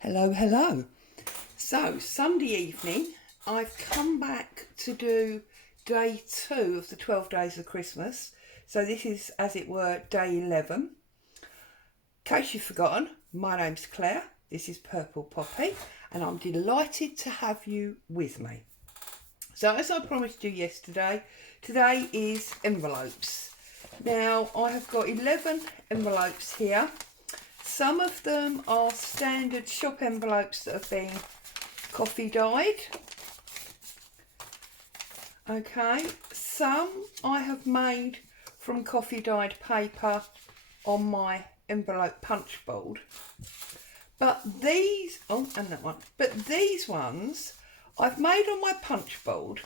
Hello, hello. So, Sunday evening, I've come back to do day 2 of the 12 days of Christmas. So this is, as it were, day 11. In case you've forgotten, my name's Claire. This is Purple Poppy, and I'm delighted to have you with me. So, as I promised you yesterday, today is envelopes. Now, I have got 11 envelopes here. Some of them are standard shop envelopes that have been coffee dyed. Okay, some I have made from coffee dyed paper on my envelope punch board. But these, and that one. But these ones I've made on my punch board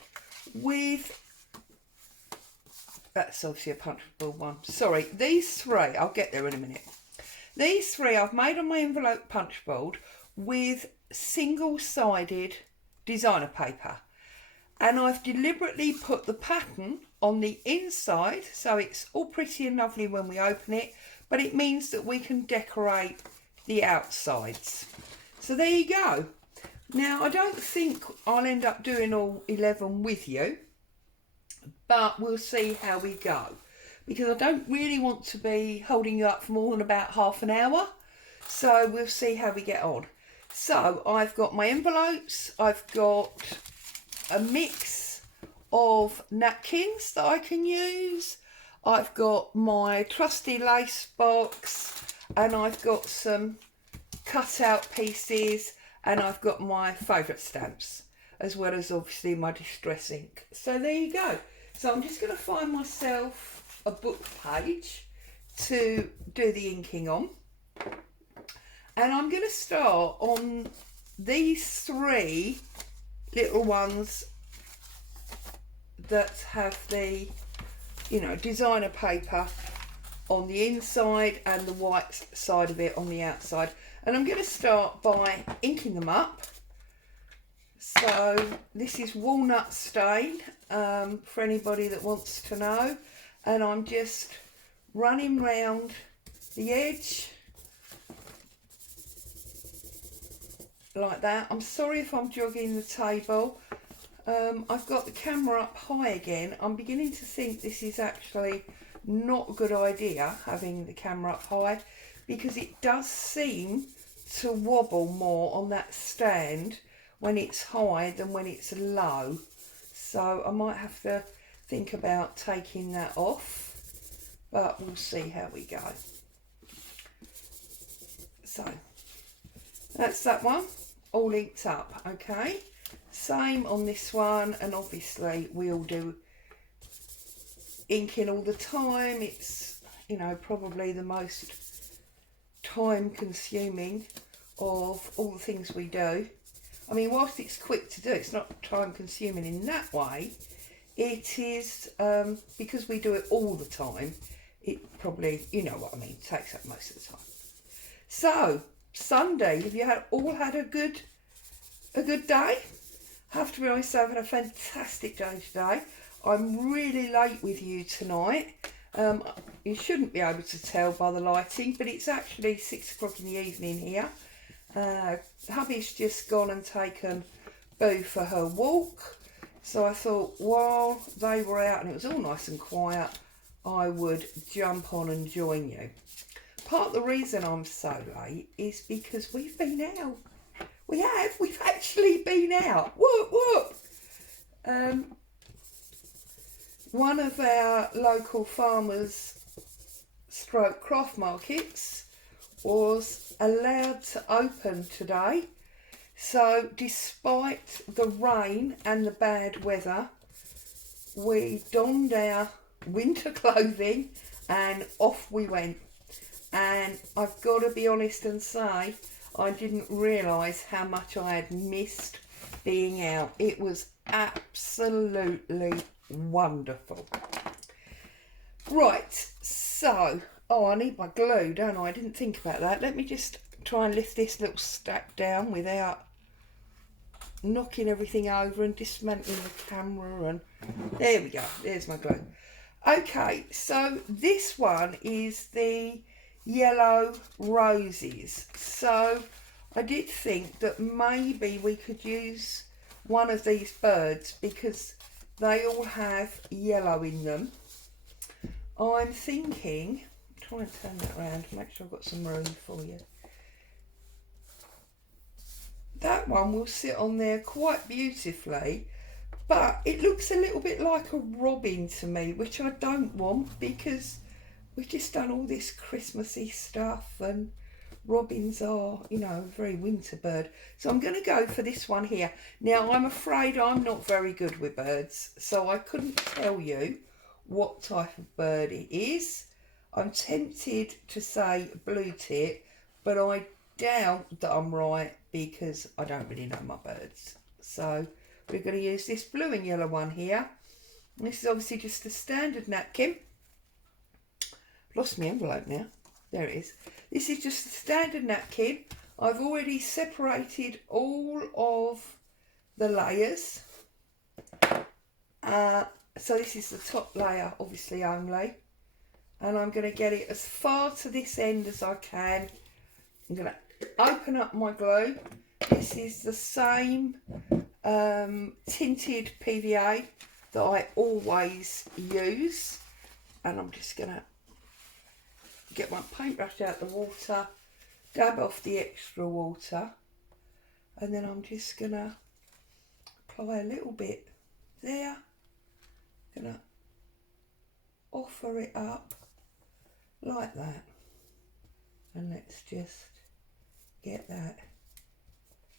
with, that's obviously a punch board one. Sorry, these three, I'll get there in a minute. These three I've made on my envelope punch board with single-sided designer paper. And I've deliberately put the pattern on the inside, so it's all pretty and lovely when we open it, but it means that we can decorate the outsides. So there you go. Now, I don't think I'll end up doing all 11 with you, but we'll see how we go, because I don't really want to be holding you up for more than about half an hour. So we'll see how we get on. So I've got my envelopes, I've got a mix of napkins that I can use, I've got my trusty lace box, and I've got some cut out pieces, and I've got my favourite stamps, as well as obviously my distress ink. So there you go. So I'm just going to find myself a book page to do the inking on, and I'm going to start on these three little ones that have the, designer paper on the inside and the white side of it on the outside. And I'm going to start by inking them up. So this is Walnut Stain, for anybody that wants to know. And I'm just running round the edge like that. I'm sorry if I'm jogging the table. I've got the camera up high again. I'm beginning to think this is actually not a good idea, having the camera up high, because it does seem to wobble more on that stand when it's high than when it's low. So I might have to think about taking that off, but we'll see how we go. So that's that one all inked up. Okay, same on this one, and obviously we all do inking all the time. It's, probably the most time consuming of all the things we do. I mean, whilst it's quick to do, it's not time consuming in that way. It is, because we do it all the time, it probably, you know what I mean, takes up most of the time. So, Sunday, have you all had a good day? I have to be honest, I've had a fantastic day today. I'm really late with you tonight. You shouldn't be able to tell by the lighting, but it's actually 6 o'clock in the evening here. Hubby's just gone and taken Boo for her walk. So I thought while they were out and it was all nice and quiet, I would jump on and join you. Part of the reason I'm so late is because we've been out. We've actually been out. Whoop, whoop. One of our local farmers / craft markets was allowed to open today. So despite the rain and the bad weather, we donned our winter clothing and off we went. And I've got to be honest and say, I didn't realise how much I had missed being out. It was absolutely wonderful. Right, so, I need my glue, don't I? I didn't think about that. Let me just try and lift this little stack down without knocking everything over and dismantling the camera, and there we go, there's my glue. Okay, so this one is the yellow roses. So I did think that maybe we could use one of these birds because they all have yellow in them. I'm thinking, try and turn that around to make sure I've got some room for you. That one will sit on there quite beautifully, but it looks a little bit like a robin to me, which I don't want because we've just done all this Christmassy stuff and robins are, you know, a very winter bird. So I'm going to go for this one here. Now, I'm afraid I'm not very good with birds, so I couldn't tell you what type of bird it is. I'm tempted to say blue tit, but I doubt that I'm right because I don't really know my birds. So we're going to use this blue and yellow one here. And this is obviously just a standard napkin. Lost my envelope now. There it is. This is just a standard napkin. I've already separated all of the layers. So this is the top layer, obviously, only. And I'm going to get it as far to this end as I can. I'm going to open up my glue. This is the same tinted PVA that I always use. And I'm just going to get my paintbrush out the water, dab off the extra water, and then I'm just going to apply a little bit there. Going to offer it up like that, and let's just get that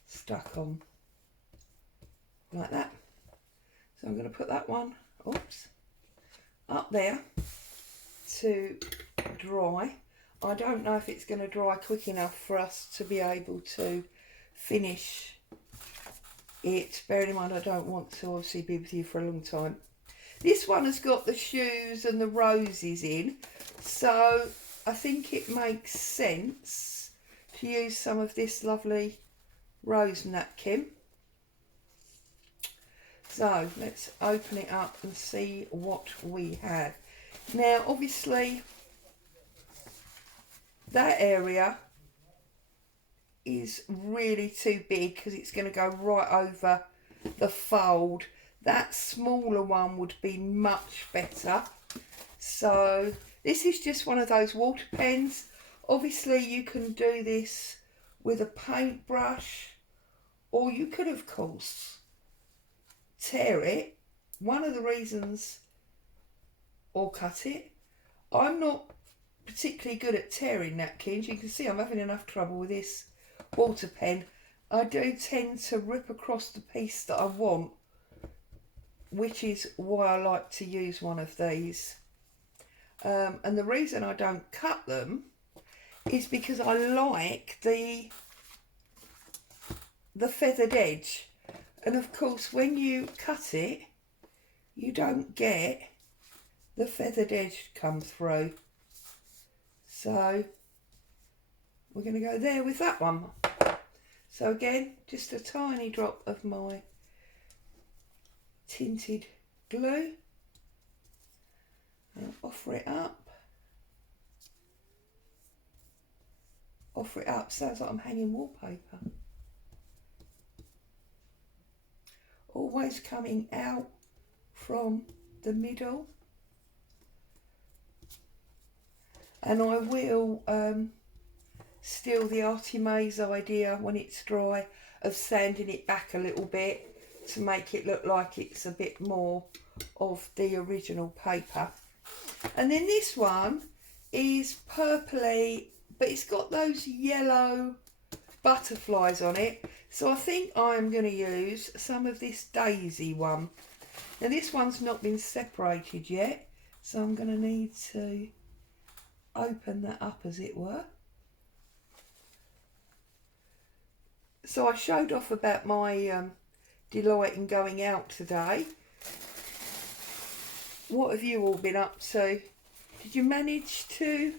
stuck on like that. So I'm going to put that one, oops, up there to dry. I don't know if it's going to dry quick enough for us to be able to finish it. Bearing in mind I don't want to obviously be with you for a long time. This one has got the shoes and the roses in, so I think it makes sense to use some of this lovely rose napkin. So let's open it up and see what we have. Now obviously that area is really too big because it's going to go right over the fold. That smaller one would be much better. So this is just one of those water pens. Obviously you can do this with a paintbrush, or you could of course tear it. One of the reasons, or cut it. I'm not particularly good at tearing napkins. You can see I'm having enough trouble with this water pen. I do tend to rip across the piece that I want, which is why I like to use one of these. And the reason I don't cut them is because I like the feathered edge. And of course when you cut it, you don't get the feathered edge come through. So we're going to go there with that one. So again, just a tiny drop of my tinted glue. And offer it up. Offer it up, sounds like I'm hanging wallpaper. Always coming out from the middle. And I will steal the Artimaze idea when it's dry of sanding it back a little bit to make it look like it's a bit more of the original paper. And then this one is purpley, but it's got those yellow butterflies on it. So I think I'm going to use some of this daisy one. Now this one's not been separated yet, so I'm going to need to open that up as it were. So I showed off about my delight in going out today. What have you all been up to? Did you manage to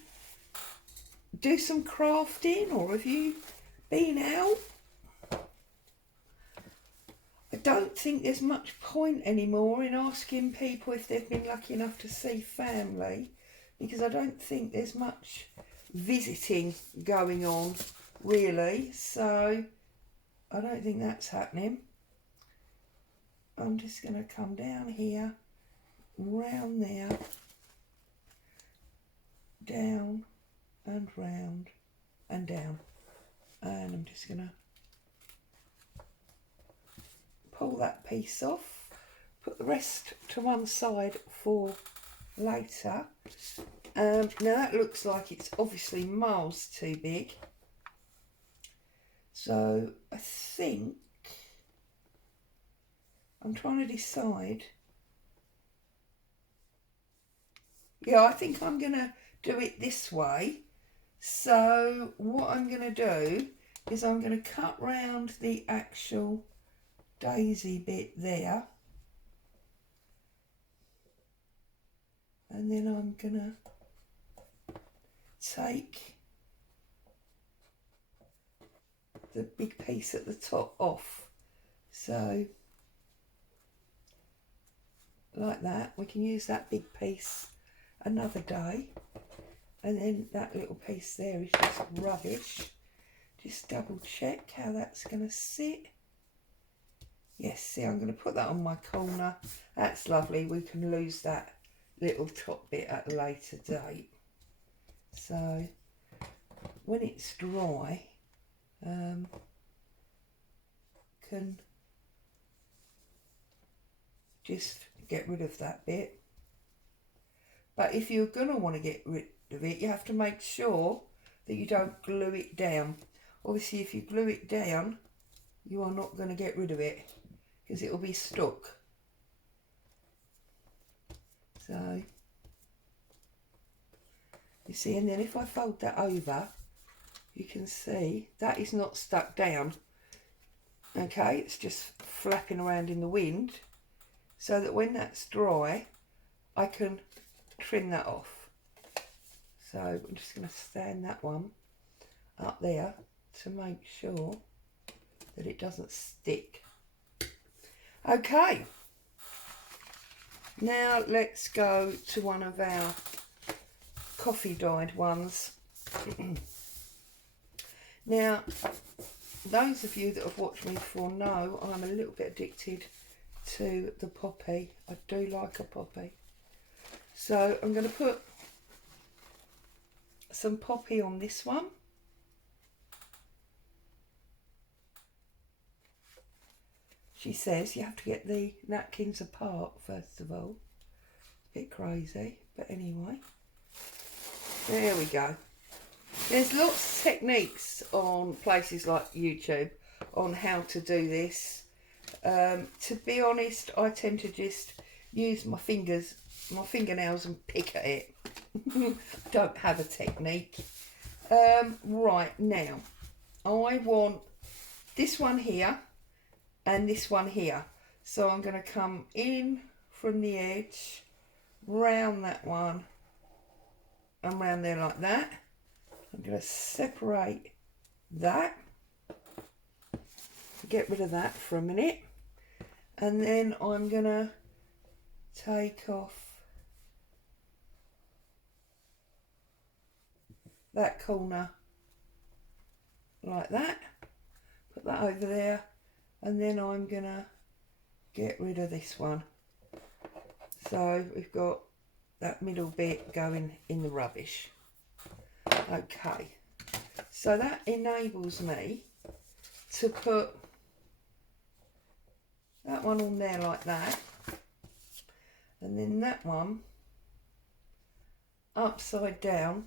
do some crafting, or have you been out? I don't think there's much point anymore in asking people if they've been lucky enough to see family, because I don't think there's much visiting going on really, so I don't think that's happening. I'm just going to come down here, round there, down and round and down, and I'm just going to pull that piece off, put the rest to one side for later. Now that looks like it's obviously miles too big, so I think I'm trying to decide. Yeah, I think I'm going to do it this way. So what I'm going to do is I'm going to cut round the actual daisy bit there. And then I'm going to take the big piece at the top off. So like that, we can use that big piece another day, and then that little piece there is just rubbish. Just double check how that's going to sit. Yes, see, I'm going to put that on my corner. That's lovely. We can lose that little top bit at a later date. So when it's dry, can just get rid of that bit. But if you're going to want to get rid of it, you have to make sure that you don't glue it down. Obviously, if you glue it down, you are not going to get rid of it because it will be stuck. So, you see, and then if I fold that over, you can see that is not stuck down. Okay, it's just flapping around in the wind, so that when that's dry, I can trim that off. So I'm just going to stand that one up there to make sure that it doesn't stick. Okay, now let's go to one of our coffee dyed ones. Now, those of you that have watched me before know I'm a little bit addicted to the poppy. I do like a poppy. So I'm going to put some poppy on this one. She says you have to get the napkins apart first of all. Bit crazy, but anyway. There we go. There's lots of techniques on places like YouTube on how to do this. To be honest, I tend to just use my fingernails and pick at it. Don't have a technique. Right, now I want this one here and this one here. So I'm going to come in from the edge, round that one and round there like that. I'm going to separate that, get rid of that for a minute, and then I'm going to take off that corner like that, put that over there, and then I'm going to get rid of this one. So we've got that middle bit going in the rubbish. Okay, so that enables me to put that one on there like that, and then that one upside down,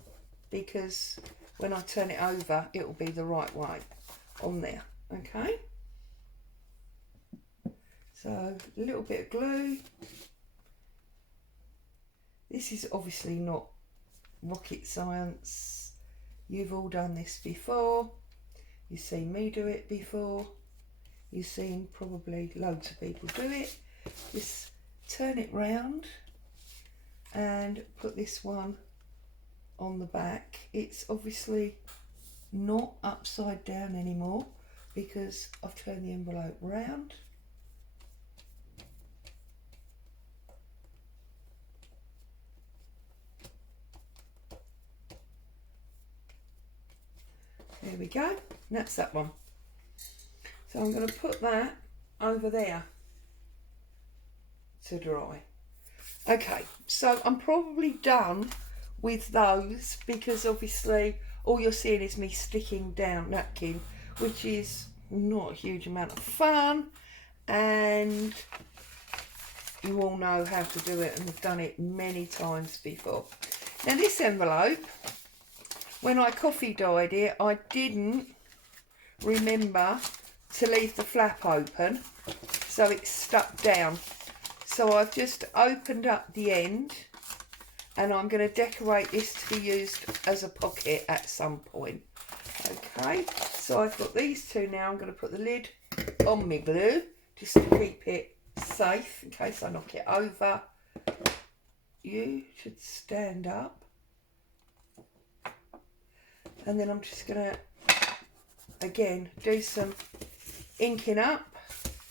because when I turn it over it will be the right way on there. Okay, so a little bit of glue. This is obviously not rocket science. You've all done this before. You've seen me do it before. You've seen probably loads of people do it. Just turn it round and put this one on the back. It's obviously not upside down anymore because I've turned the envelope round. There we go. And that's that one. So I'm going to put that over there to dry. Okay, so I'm probably done with those because obviously all you're seeing is me sticking down napkin, which is not a huge amount of fun, and you all know how to do it and have done it many times before. Now this envelope, when I coffee dyed it, I didn't remember to leave the flap open, so it's stuck down. So I've just opened up the end, and I'm going to decorate this to be used as a pocket at some point. Okay, so I've got these two now. I'm going to put the lid on my glue just to keep it safe in case I knock it over. You should stand up. And then I'm just going to, again, do some inking up.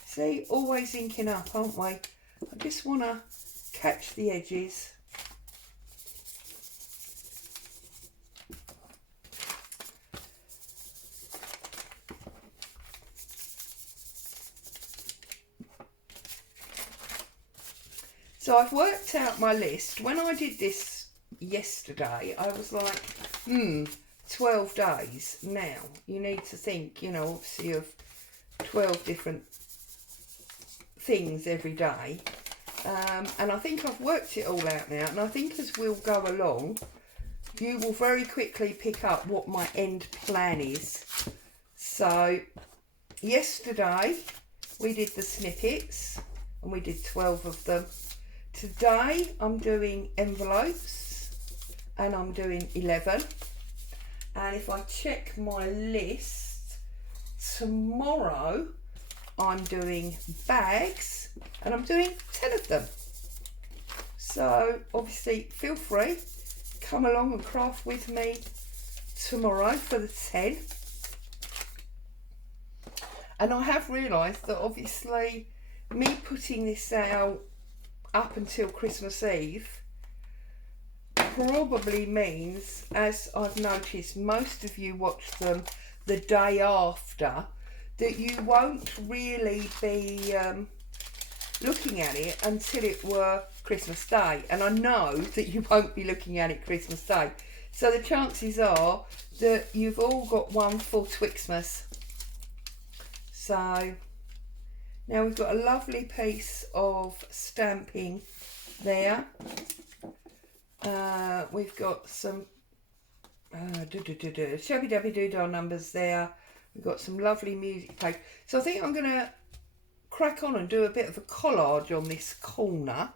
See, always inking up, aren't we? I just want to catch the edges. So I've worked out my list. When I did this yesterday, I was like, 12 days. Now, you need to think, you know, obviously of 12 different things every day. And I think I've worked it all out now. And I think as we'll go along, you will very quickly pick up what my end plan is. So, yesterday, we did the snippets. And we did 12 of them. Today I'm doing envelopes and I'm doing 11, and if I check my list, tomorrow I'm doing bags and I'm doing 10 of them. So obviously feel free, come along and craft with me tomorrow for the 10. And I have realised that obviously me putting this out up until Christmas Eve probably means, as I've noticed, most of you watch them the day after, that you won't really be looking at it until it were Christmas Day. And I know that you won't be looking at it Christmas Day. So the chances are that you've all got one for Twixmas. So now we've got a lovely piece of stamping there. We've got some shabby dabby doodah numbers there. We've got some lovely music page. So I think I'm going to crack on and do a bit of a collage on this corner.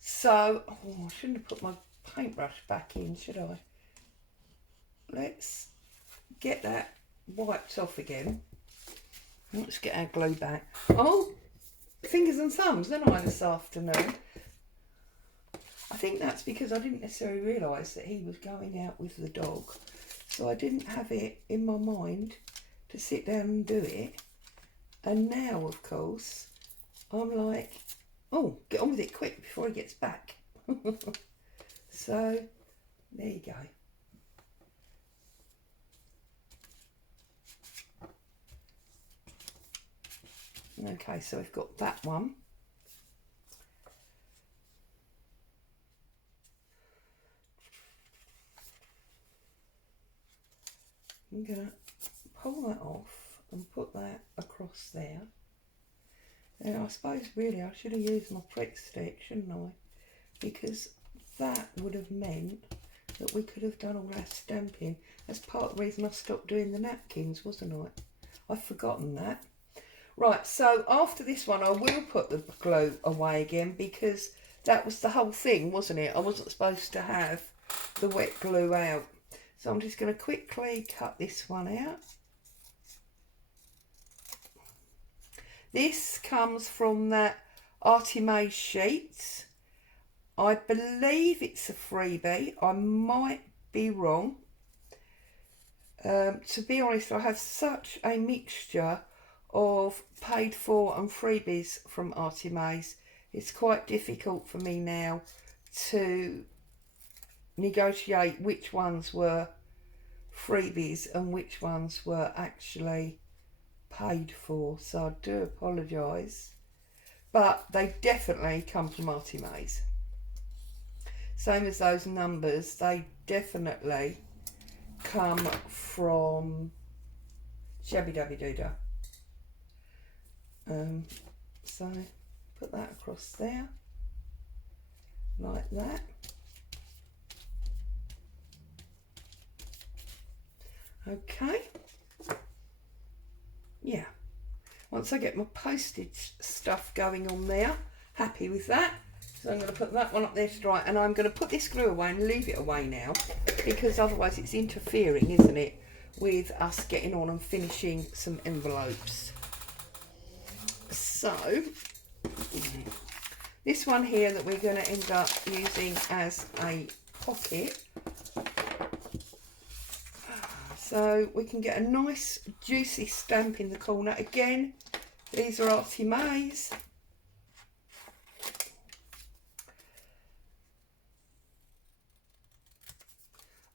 So, I shouldn't have put my paintbrush back in, should I? Let's get that wiped off again. Let's get our glue back. Oh, fingers and thumbs, didn't I, this afternoon? I think that's because I didn't necessarily realise that he was going out with the dog. So I didn't have it in my mind to sit down and do it. And now, of course, I'm like, oh, get on with it quick before he gets back. So, there you go. Okay, so we've got that one. I'm going to pull that off and put that across there. Now, I suppose really I should have used my Pritt stick, shouldn't I? Because that would have meant that we could have done all our stamping. That's part of the reason I stopped doing the napkins, wasn't I? I've forgotten that. Right, so after this one I will put the glue away again because that was the whole thing, wasn't it? I wasn't supposed to have the wet glue out. So I'm just going to quickly cut this one out. This comes from that Artimage sheet. I believe it's a freebie. I might be wrong. To be honest, I have such a mixture of paid for and freebies from Artimage. It's quite difficult for me now to negotiate which ones were freebies and which ones were actually paid for, so I do apologise, but they definitely come from Artie Mays. Same as those numbers, they definitely come from Shabby Dabby Doodah. So put that across there like that. Okay, yeah, once I get my postage stuff going on there, happy with that. So I'm going to put that one up there to dry, and I'm going to put this glue away and leave it away now, because otherwise it's interfering, isn't it, with us getting on and finishing some envelopes. So this one here that we're going to end up using as a pocket, so we can get a nice juicy stamp in the corner. Again, these are Artie Mays.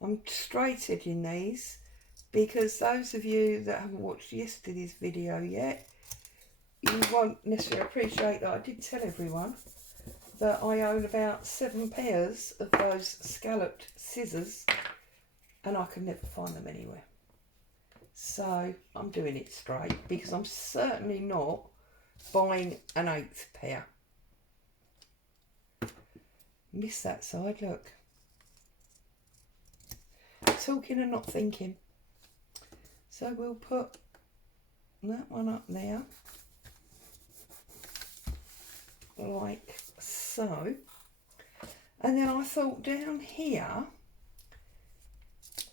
I'm straight edging these because those of you that haven't watched yesterday's video yet, you won't necessarily appreciate that I did tell everyone that I own about 7 pairs of those scalloped scissors and I can never find them anywhere. So I'm doing it straight because I'm certainly not buying an 8th pair. Miss that side, look. Talking and not thinking. So we'll put that one up there like so, and then I thought down here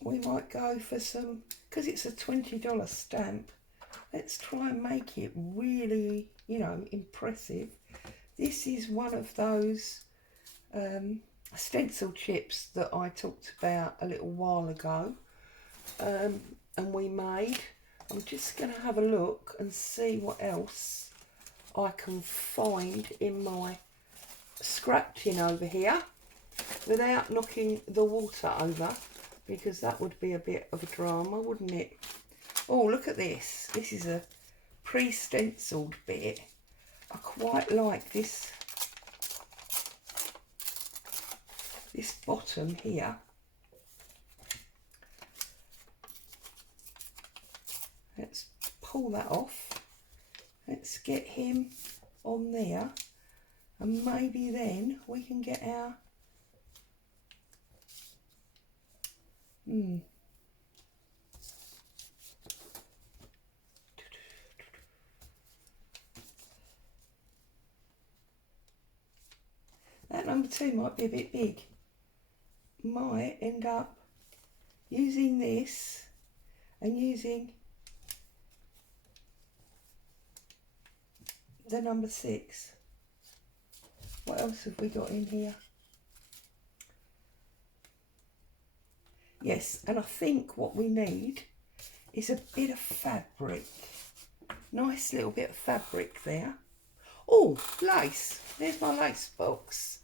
we might go for some, because it's a $20 stamp, let's try and make it really, you know, impressive. This is one of those stencil chips that I talked about a little while ago, and we made. I'm just going to have a look and see what else I can find in my scrap tin over here without knocking the water over, because that would be a bit of a drama, wouldn't it? Oh, look at this. This is a pre-stenciled bit. I quite like this bottom here. Let's pull that off. Let's get him on there, and maybe then we can get our that number 2 might be a bit big. Might end up using this and using the number 6. What else have we got in here? Yes, and I think what we need is a bit of fabric. Nice little bit of fabric there. Oh, lace. There's my lace box.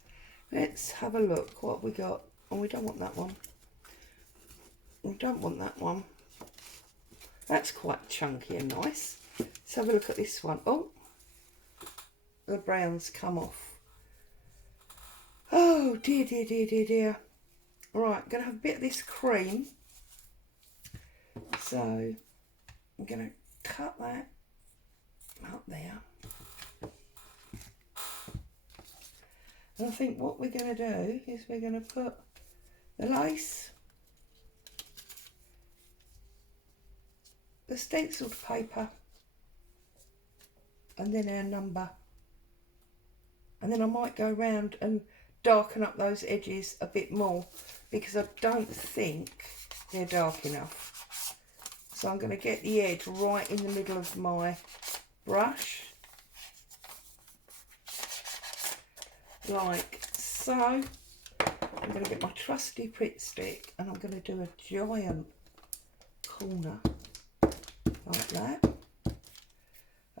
Let's have a look what we got. Oh, we don't want that one. We don't want that one. That's quite chunky and nice. Let's have a look at this one. Oh, the brown's come off. Oh, dear, dear, dear, dear, dear. Right, I'm going to have a bit of this cream. So I'm going to cut that up there. And I think what we're going to do is we're going to put the lace, the stenciled paper, and then our number. And then I might go round and darken up those edges a bit more, because I don't think they're dark enough. So I'm going to get the edge right in the middle of my brush, like so. I'm going to get my trusty Pritt stick and I'm going to do a giant corner like that.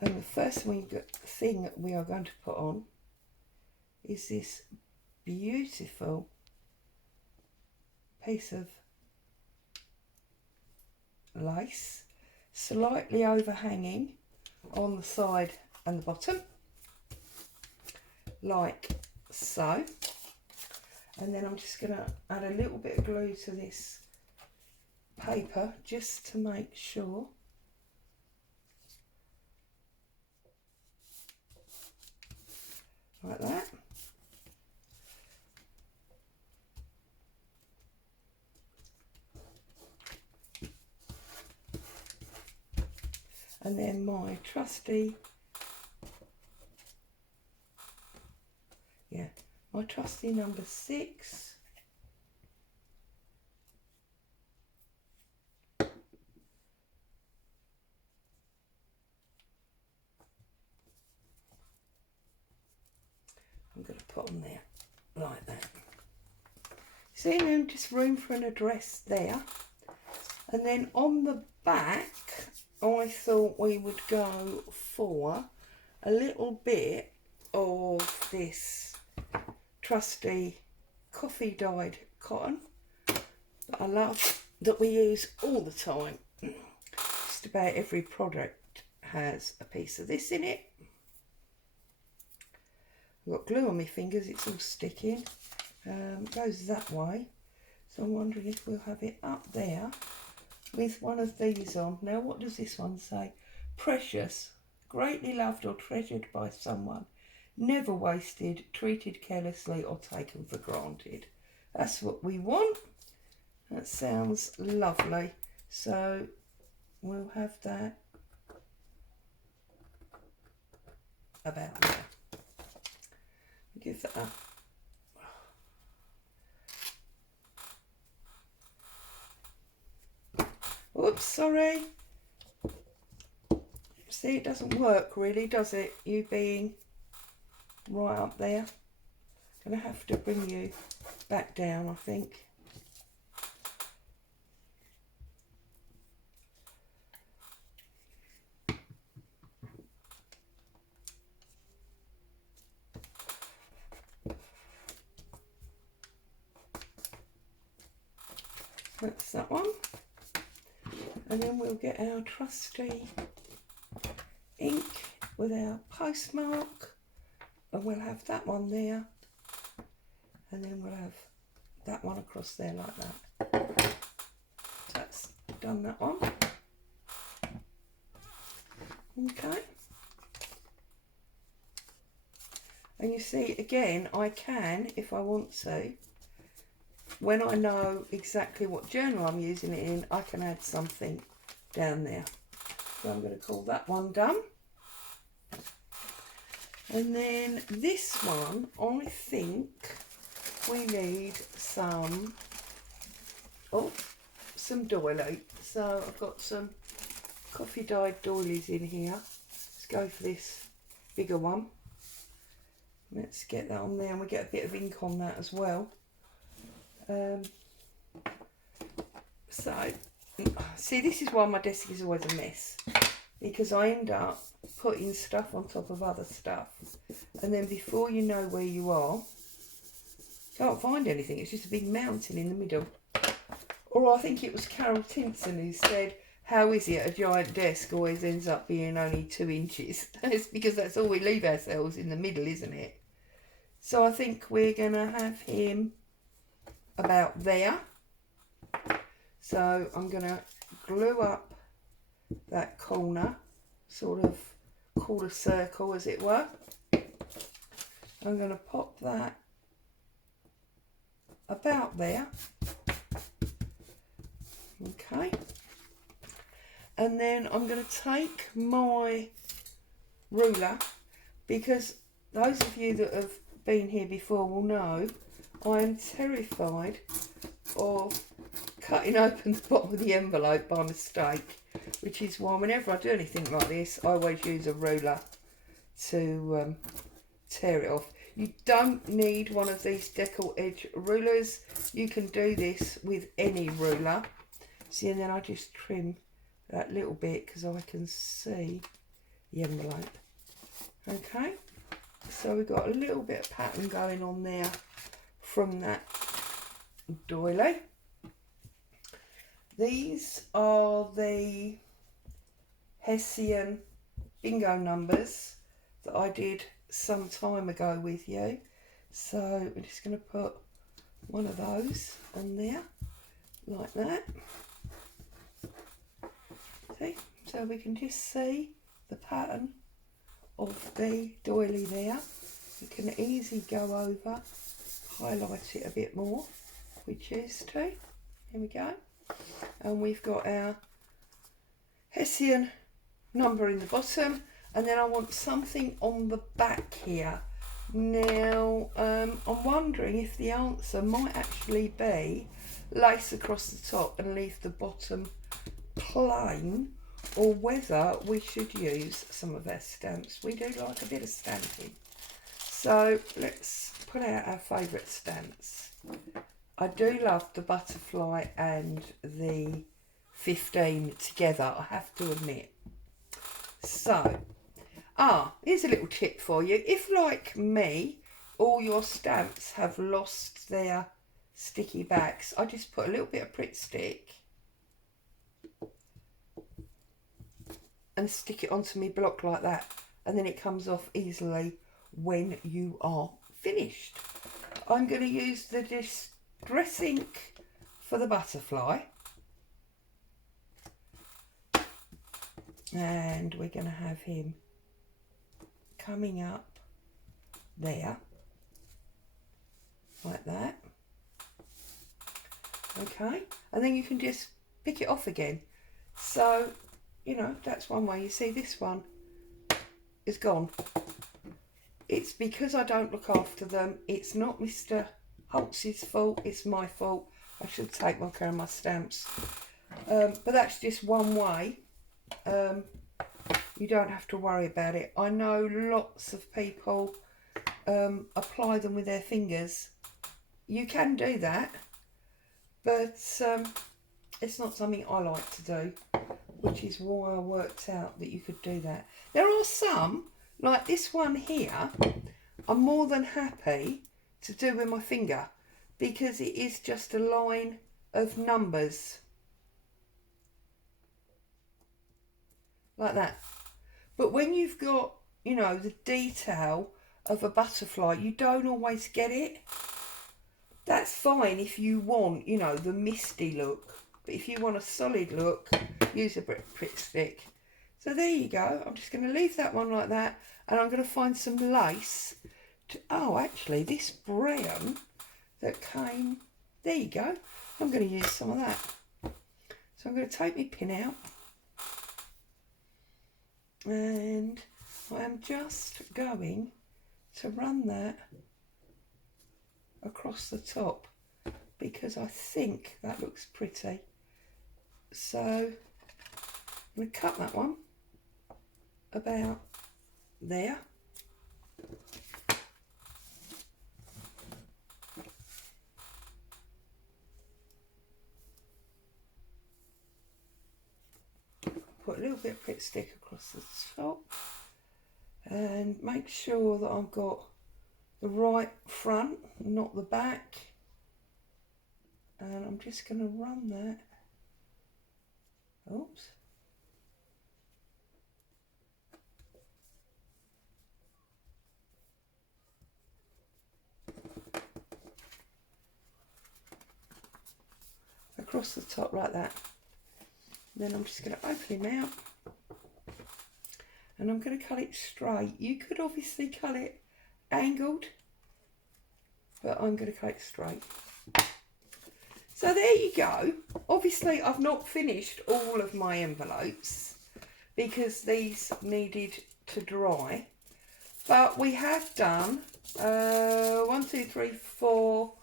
And the first thing that we are going to put on is this beautiful piece of lace, slightly overhanging on the side and the bottom, like so. And then I'm just going to add a little bit of glue to this paper just to make sure. Like that. And then my trusty, my trusty number 6. I'm going to put on there like that. See, then just room for an address there. And then on the back, I thought we would go for a little bit of this trusty coffee dyed cotton that I love, that we use all the time. Just about every product has a piece of this in it. I've got glue on my fingers, it's all sticking. It goes that way, so I'm wondering if we'll have it up there with one of these on. Now, what does this one say? Precious, greatly loved or treasured by someone, never wasted, treated carelessly or taken for granted. That's what we want. That sounds lovely. So we'll have that about there. Give that a oops, sorry. See, it doesn't work really, does it? You being right up there. Gonna have to bring you back down, I think. That's that one. And then we'll get our trusty ink with our postmark, and we'll have that one there, and then we'll have that one across there like that. That's done, that one. Okay. And you see, again, I can, if I want to, when I know exactly what journal I'm using it in, I can add something down there. So I'm going to call that one done. And then this one, I think we need some doily. So I've got some coffee dyed doilies in here. Let's go for this bigger one. Let's get that on there, and we get a bit of ink on that as well. So, see, this is why my desk is always a mess, because I end up putting stuff on top of other stuff, and then before you know where you are, can't find anything. It's just a big mountain in the middle. Or I think it was Carol Tinson who said, how is it a giant desk always ends up being only 2 inches? It's because that's all we leave ourselves in the middle, isn't it? So I think we're going to have him about there. So I'm going to glue up that corner, sort of quarter circle as it were. I'm going to pop that about there. Okay. And then I'm going to take my ruler, because those of you that have been here before will know I am terrified of cutting open the bottom of the envelope by mistake, which is why whenever I do anything like this, I always use a ruler to tear it off. You don't need one of these decal edge rulers. You can do this with any ruler. See, and then I just trim that little bit because I can see the envelope. Okay, so we've got a little bit of pattern going on there from that doily. These are the Hessian bingo numbers that I did some time ago with you. So we're just going to put one of those on there like that. See? So we can just see the pattern of the doily there. We can easily go over, highlight it a bit more if we choose to. Here we go. And we've got our Hessian number in the bottom, and then I want something on the back here. Now I'm wondering if the answer might actually be lace across the top and leave the bottom plain, or whether we should use some of our stamps. We do like a bit of stamping, so let's pull out our favourite stamps. I do love the butterfly and the 15 together, I have to admit. So, here's a little tip for you. If, like me, all your stamps have lost their sticky backs, I just put a little bit of Pritt Stick and stick it onto my block like that, and then it comes off easily when you are finished. I'm going to use the Distress ink for the butterfly, and we're going to have him coming up there like that. Okay, and then you can just pick it off again. So, you know, that's one way. You see this one is gone. It's because I don't look after them. It's not Mr. Holtz's fault, it's my fault. I should take more care of my stamps. But that's just one way. You don't have to worry about it. I know lots of people apply them with their fingers. You can do that, but it's not something I like to do, which is why I worked out that you could do that. There are some, like this one here, I'm more than happy to do with my finger, because it is just a line of numbers like that. But when you've got, you know, the detail of a butterfly, you don't always get it. That's fine if you want, you know, the misty look, but if you want a solid look, use a Pritt Stick. So there you go. I'm just going to leave that one like that, and I'm going to find some lace to, oh, actually this brown that came, there you go. I'm going to use some of that. So I'm going to take my pin out, and I am just going to run that across the top, because I think that looks pretty. So I'm going to cut that one about there. Put a little bit of Pritt Stick across the top, and make sure that I've got the right front, not the back. And I'm just going to run that. Oops. Across the top like that. Then I'm just going to open him out, and I'm going to cut it straight. You could obviously cut it angled, but I'm going to cut it straight. So there you go. Obviously I've not finished all of my envelopes because these needed to dry, but we have done 1, 2, 3, 4,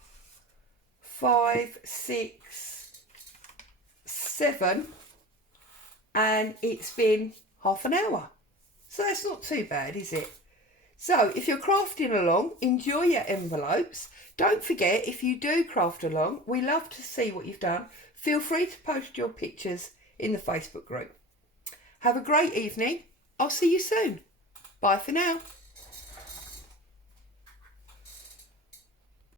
5, 6, 7, and it's been half an hour. So that's not too bad, is it? So if you're crafting along, enjoy your envelopes. Don't forget, if you do craft along, we love to see what you've done. Feel free to post your pictures in the Facebook group. Have a great evening. I'll see you soon. Bye for now.